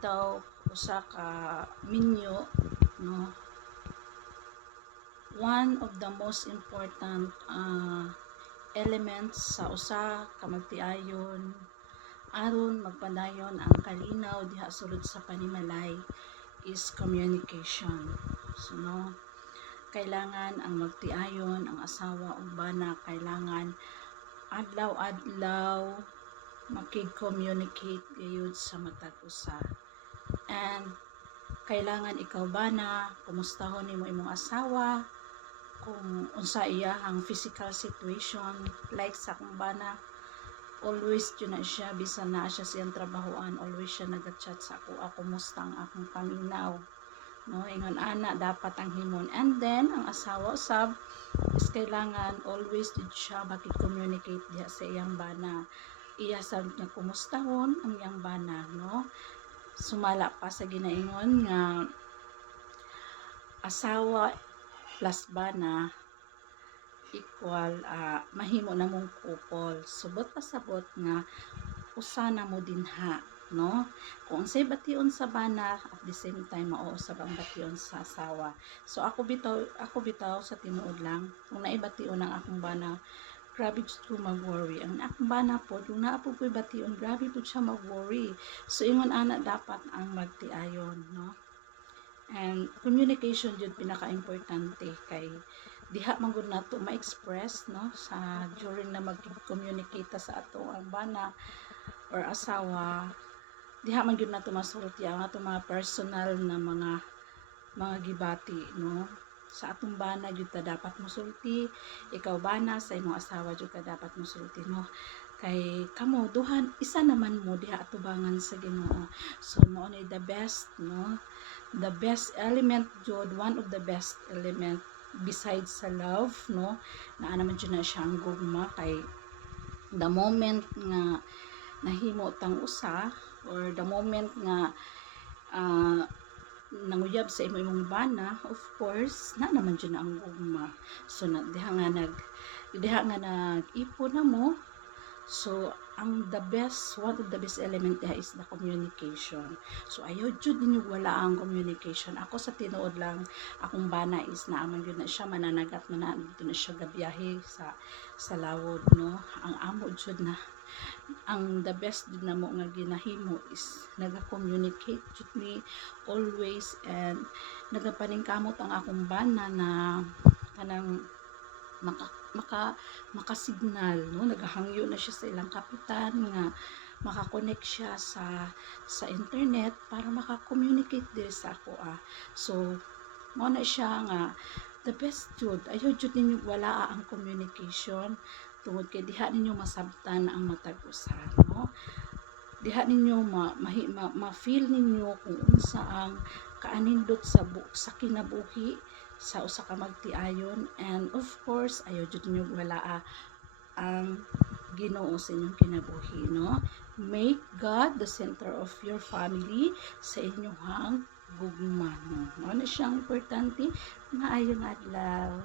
bitaw usa ka minyo, no? One of the most important elements sa usa ka magtiayon aron magpadayon ang kalinaw diha sulod sa panimalay is communication. So, no, kailangan ang magtiayon, ang asawa ug bana, kailangan adlaw-adlaw makig-communicate gayud sa matag usa. And kailangan ikaw bana kumustahon nimo imong asawa kung unsa iyahang physical situation, like sa akong bana, always yun na siya, bisan na siya siyang trabahoan, always siya nag-chat sa ako, kumusta ang akong paminaw, no? Ingon ana dapat ang himon. And then ang asawa sab is kailangan always did siya makig-communicate diha sa iyang bana, iya sab nga kumustahon ang iyang bana, no? Sumala pa sa ginaingon nga asawa plus bana equal mahimo na mong couple. Subot pasabot nga usa na mo dinha, no? Kung unsay bation sa bana, at the same time mao usab ang bation sa asawa. So ako bitaw sa tinuod lang, kung naibation ang akong bana, grabe jud ko mag-worry. Ang akong bana po, kung naapod ko'y bation, grabe po siya mag-worry. So ingon ana dapat ang magtiayon, no? And communication jud pinaka-importante kay diha man gud nato ma-express, no, sa during na mag-communicate sa ato ang bana or asawa, diha man gud nato masulti ang ato mga personal na mga gibati, no? Sa atong bana jud ta dapat mosulti, ikaw bana sa imong asawa jud ka dapat mosulti, no? Kay kamo duhan isa naman mo diha atubangan sa Ginoo. So mao ni the best, no? The best element jud, one of the best element besides sa love, no? Naa naman jud na siya ang gugma, kay the moment nga nahimo tang usa or the moment nga nanguyab sa imong bana, of course na naman jud na ang gugma. So diha nga nag-ipon na mo. So ang one of the best element diha is the communication. So ayaw jud ninyo wala ang communication. Ako sa tinuod lang, akong bana is naaman jud na siya mananagat man dito na siya gabiyahe sa lawod, no? Ang amo jud na ang the best jud namo nga ginahimo is naga-communicate jud ni always, and nagapaningkamot ang akong bana na kanang makasignal, no? Nagahangyo na siya sa ilang kapitan nga makakonect siya sa internet para maka-communicate diri sa ako. So mo na siya nga the best jud. Ayaw jud ninyo wala ang communication, tungod kay diha ninyo masabtan ang matag usa, no? Diha ninyo ma-feel ninyo kung unsa ang kaanindot sa kinabuhi sa usa ka magtiayon. And of course ayaw jud ninyo wala ang Ginoo sa inyong kinabuhi, no? Make God the center of your family sa inyong gugma, no? Ano siyang importante? Maayong adlaw.